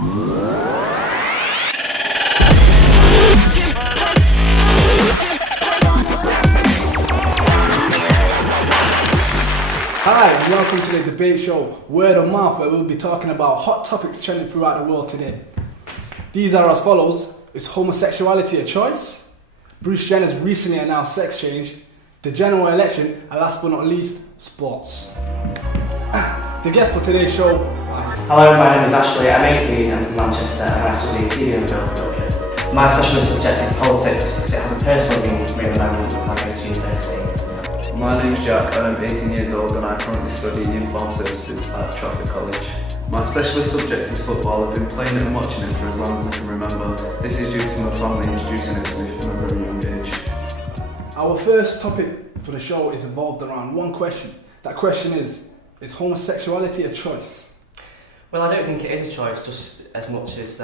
Hi, and welcome to the debate show, Word of Mouth, where we'll be talking about hot topics trending throughout the world today. These are as follows: is homosexuality a choice? Bruce Jenner's recently announced sex change, the general election, and last but not least, sports. The guest for today's show. Hello, my name is Ashley, I'm 18 and from Manchester and I study TV and film production. My specialist subject is politics because it has a personal meaning to me at the moment when I go to university. My name's Jack, I'm 18 years old and I currently study Uniform Services at Trafford College. My specialist subject is football. I've been playing it and watching it for as long as I can remember. This is due to my family introducing it to me from a very young age. Our first topic for the show is involved around one question. That question is homosexuality a choice? Well, I don't think it is a choice just as much as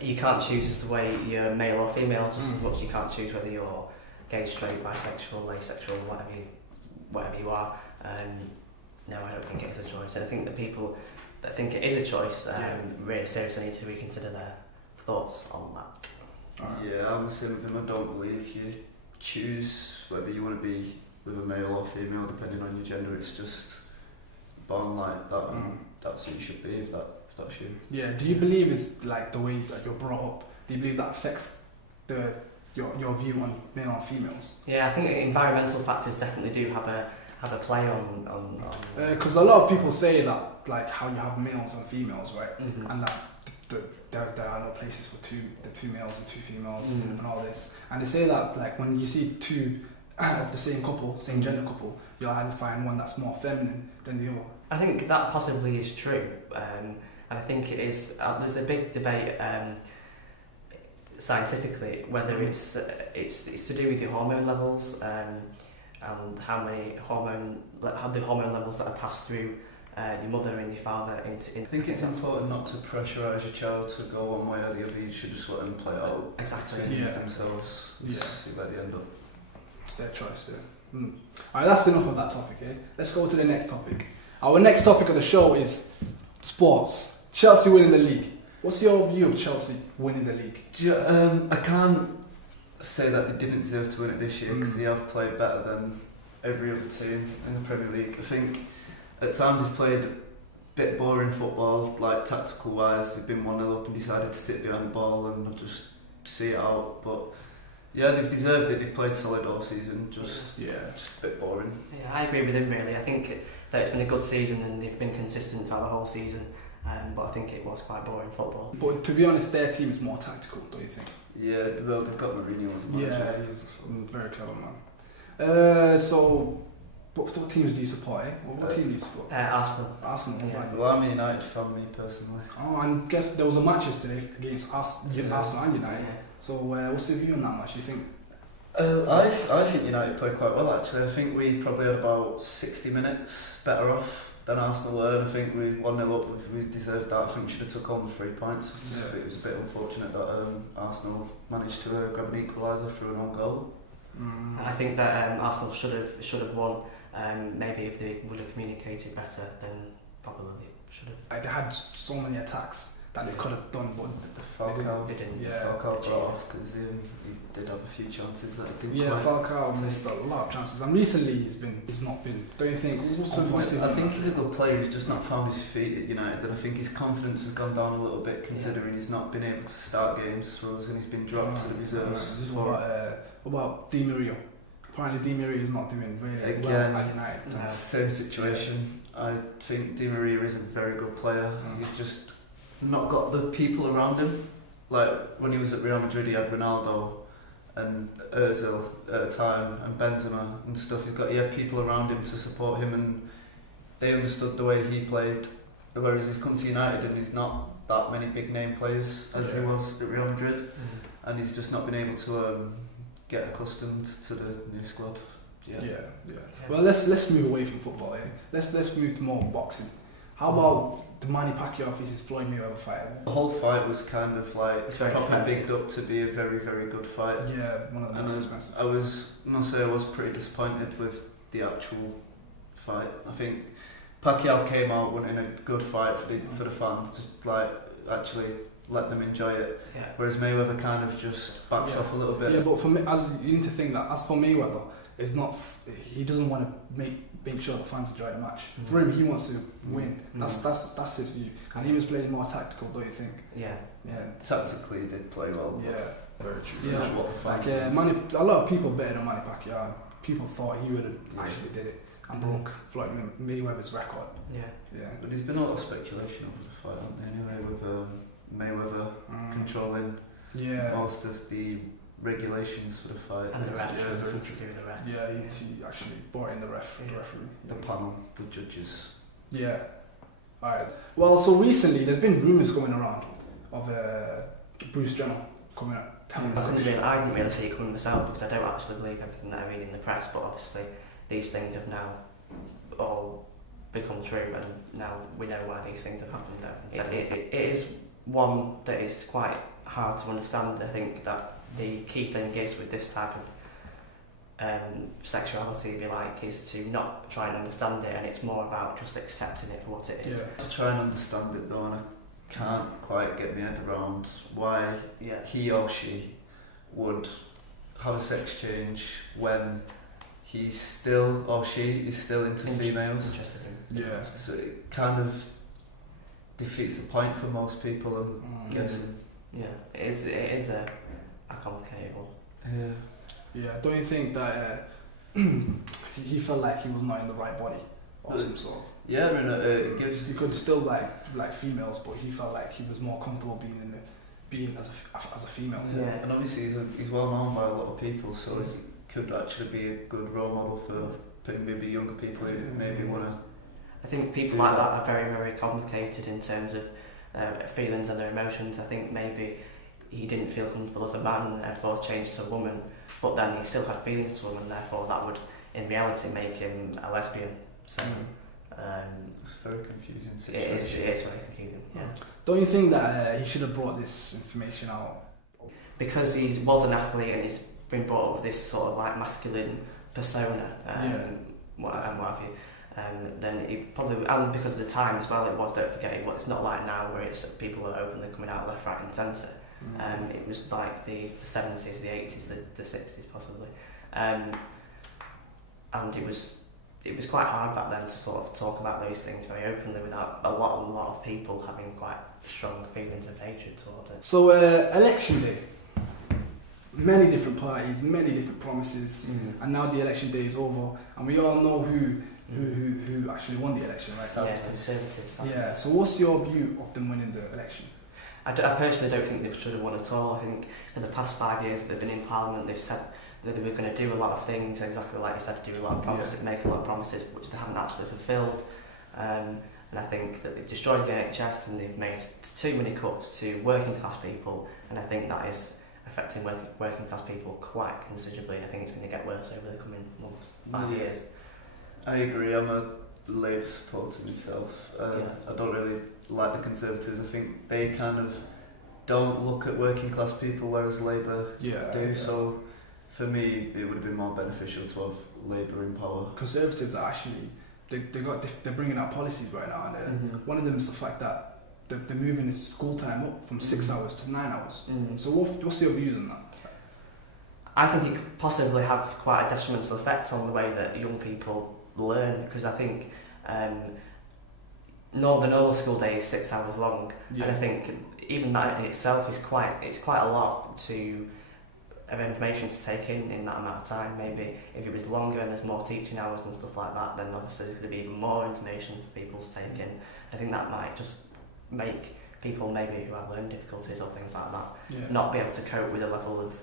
you can't choose as the way you're male or female, just as much as you can't choose whether you're gay, straight, bisexual, asexual, whatever you are. No, I don't think it is a choice. And I think that people that think it is a choice really seriously need to reconsider their thoughts on that. Yeah, I'm the same with him. I don't believe you choose whether you want to be with a male or female depending on your gender. It's just born like that and that's who you should be if that's you. Yeah, do you believe it's like the way that you're brought up? Do you believe that affects your view on male and females? Yeah, I think environmental factors definitely do have a play on. Because a lot of people say that, like, how you have males and females, right? Mm-hmm. And that there are no places for two males and two females and all this. And they say that, like, when you see two of the same couple, same gender couple, you'll either find one that's more feminine than the other. I think that possibly is true, and I think it is. There's a big debate scientifically whether it's to do with your hormone levels and how the hormone levels that are passed through your mother and your father into. I think it's important not to pressurise your child to go one way or the other. You should just let them play it out between themselves and see where they end up. It's their choice, yeah. Alright, that's enough of that topic, eh? Let's go to the next topic. Our next topic of the show is sports. Chelsea winning the league. What's your view of Chelsea winning the league? I can't say that they didn't deserve to win it this year because they have played better than every other team in the Premier League. I think at times they've played a bit boring football, like tactical wise. They've been 1-0 up and decided to sit behind the ball and just see it out. But yeah, they've deserved it. They've played solid all season, just a bit boring. Yeah, I agree with him really. I think that it's been a good season and they've been consistent throughout the whole season. But I think it was quite boring football. But to be honest, their team is more tactical, don't you think? Yeah, well, they've got Mourinho as a manager. Yeah, he's a very clever man. So, what teams do you support, eh? What team do you support? Arsenal. Arsenal, yeah. right. Well, I'm a United fan, me personally. Oh, and guess there was a match yesterday against Arsenal and United. Yeah. So, what's your view on that match, you think? I think United played quite well actually. I think we probably had about 60 minutes better off than Arsenal were, and I think we 1-0 up. We deserved that. I think we should have took home the 3 points. It was a bit unfortunate that Arsenal managed to grab an equaliser through an own goal. I think that Arsenal should have won. Maybe if they would have communicated better, then probably they should have. They had so many attacks that they could have done, but Falcao didn't. Falcao got off because he did have a few chances that didn't Falcao missed a lot of chances, and recently he's not been. Don't you think? I think he's a good player. He's just not found his feet at United, and I think his confidence has gone down a little bit considering he's not been able to start games for us and he's been dropped to the reserves. What about Di Maria? Apparently Di Maria is not doing really well at United. Same situation. I think Di Maria is a very good player. He's just not got the people around him. Like when he was at Real Madrid, he had Ronaldo and Ozil at a time and Benzema and stuff. He had people around him to support him, and they understood the way he played. Whereas he's come to United and he's not that many big name players as he was at Real Madrid, and he's just not been able to get accustomed to the new squad. Yeah. Well, let's move away from football. Yeah? Let's move to more boxing. How about the Manny Pacquiao versus Floyd Mayweather fight? The whole fight was kind of like it's very probably bigged up to be a very, very good fight. Yeah, one of the most expensive. I must say I was pretty disappointed with the actual fight. I think Pacquiao came out wanting a good fight for the fans to like actually let them enjoy it. Yeah. Whereas Mayweather kind of just backs off a little bit. Yeah, but for me, as you need to think that as for Mayweather, it's not. He doesn't want to make sure the fans enjoy the match. For him, he wants to win. That's his view, and he was playing more tactical, don't you think? Yeah. Yeah. Tactically, he did play well. Yeah. Very true. Yeah. That's what the fans Like a lot of people betted on Manny Pacquiao. People thought he would have actually did it and broke Floyd Mayweather's record. Yeah. Yeah. But there's been a lot of speculation over the fight, hasn't there, anyway, with Mayweather controlling most of the regulations for the fight. And the ref, Yeah, something to do with the ref. Yeah, he actually brought in the referee. The panel, the judges. Yeah. Alright. Well, so recently there's been rumours going around of Bruce Jenner coming out. I didn't really see it coming myself because I don't actually believe everything that I read in the press, but obviously these things have now all become true and now we know why these things have happened. It is one that is quite hard to understand. I think that the key thing is with this type of sexuality, if you like, is to not try and understand it, and it's more about just accepting it for what it is. Yeah. To try and understand it though, and I can't quite get my head around why he or she would have a sex change when he's still, or she is still into females. Interested in. Yeah. So it kind of defeats the point for most people, I'm guessing. Yeah, it is a complicated one. Yeah. Yeah. Don't you think that he felt like he was not in the right body or some sort of? Yeah, I mean, it gives. He could still like females, but he felt like he was more comfortable being as a female. Yeah. And obviously he's well known by a lot of people, so he could actually be a good role model for maybe younger people who maybe want to. I think people like that are very, very complicated in terms of feelings and their emotions. I think maybe he didn't feel comfortable as a man and therefore changed to a woman, but then he still had feelings to a woman, therefore that would in reality make him a lesbian. So it's a very confusing situation. It is very confusing, yeah. Don't you think that he should have brought this information out? Because he was an athlete and he's been brought up with this sort of like masculine persona what have you. Then he probably, and because of the time as well, don't forget, it's not like now where it's people are openly coming out left, right and centre. It was like the 70s, the 80s, the 60s possibly. And it was quite hard back then to sort of talk about those things very openly without a lot of people having quite strong feelings of hatred towards it. So election day, many different parties, many different promises, and now the election day is over, and we all know who actually won the election, right? Yeah, Conservatives. Yeah. So what's your view of them winning the election? I personally don't think they should have won at all. I think in the past 5 years that they've been in Parliament, they've said that they were going to do a lot of things, exactly like you said, do a lot of promises, make a lot of promises, which they haven't actually fulfilled. And I think that they've destroyed the NHS and they've made too many cuts to working class people, and I think that is affecting working class people quite considerably, and I think it's going to get worse over the coming months, 5 years. I agree, I'm a Labour supporter myself. I don't really like the Conservatives. I think they kind of don't look at working class people, whereas Labour do. So for me, it would have been more beneficial to have Labour in power. Conservatives are actually they're bringing out policies right now, and one of them is the fact that they're moving the school time up from 6 hours to 9 hours. So what's your views on that? I think it could possibly have quite a detrimental effect on the way that young people learn, because I think the normal school day is 6 hours long, and I think even that in itself is quite a lot of information to take in that amount of time. Maybe if it was longer and there's more teaching hours and stuff like that, then obviously there's going to be even more information for people to take in. I think that might just make people maybe who have learning difficulties or things like that not be able to cope with a level of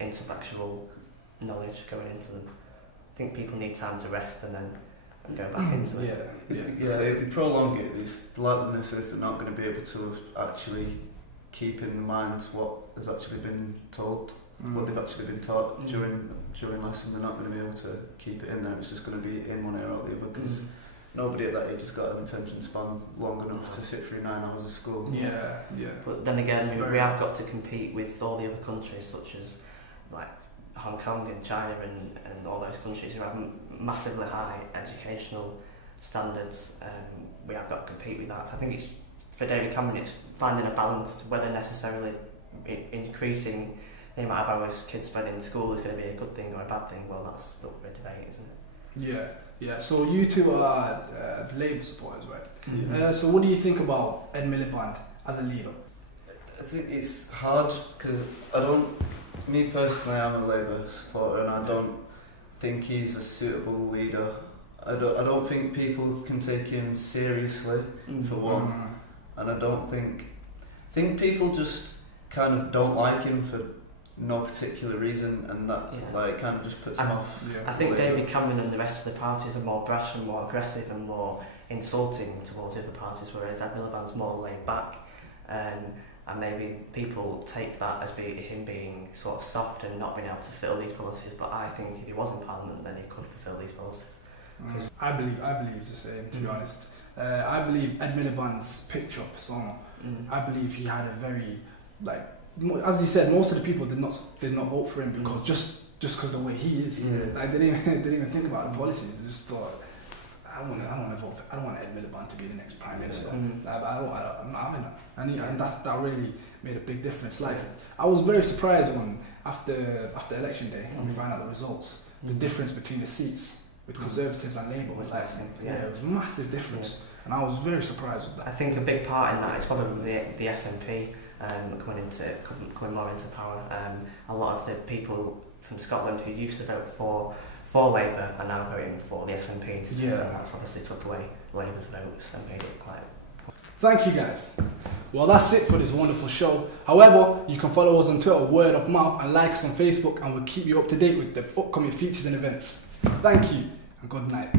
intellectual knowledge going into them. I think people need time to rest and then go back into it. If they prolong it, the likeliness is they're not going to be able to actually keep in mind what has actually been told, what they've actually been taught during lesson. They're not going to be able to keep it in there. It's just going to be in one ear out the other, because nobody at that age has got an attention span long enough to sit through 9 hours of school. But then again, we have got to compete with all the other countries, such as like Hong Kong and China and all those countries who have massively high educational standards, we have got to compete with that. So I think it's, for David Cameron, it's finding a balance, whether necessarily increasing the amount of hours kids spend in school is going to be a good thing or a bad thing. Well, that's still for a debate, isn't it? Yeah. So you two are Labour supporters, right? So what do you think about Ed Miliband as a leader? I think it's hard because me personally, I'm a Labour supporter and I don't think he's a suitable leader. I don't think people can take him seriously, for one, and I think people just kind of don't like him for no particular reason, and that like kind of just puts him off. I think David Cameron and the rest of the parties are more brash and more aggressive and more insulting towards the other parties, whereas Ed Miliband's more laid back, and maybe people take that as him being sort of soft and not being able to fulfil these policies. But I think if he was in Parliament, then he could fulfil these policies. I believe the same, to be honest. I believe Ed Miliband's picture persona. I believe he had a very, like, as you said, most of the people did not vote for him because just because the way he is. Like they didn't even think about the policies. They just thought, I don't want to vote for, I don't want Ed Miliband to be the next prime minister. I'm not having that. And that really made a big difference. Like, I was very surprised when after election day when we found out the results, the difference between the seats with Conservatives and Labour was like, it was a massive difference, and I was very surprised with that. I think a big part in that is probably the SNP coming more into power. A lot of the people from Scotland who used to vote for Labour are now voting for the SNP instead, and that's obviously took away Labour's votes and made it quite. Thank you guys. Well, that's it for this wonderful show. However, you can follow us on Twitter, Word of Mouth, and like us on Facebook, and we'll keep you up to date with the upcoming features and events. Thank you, and good night.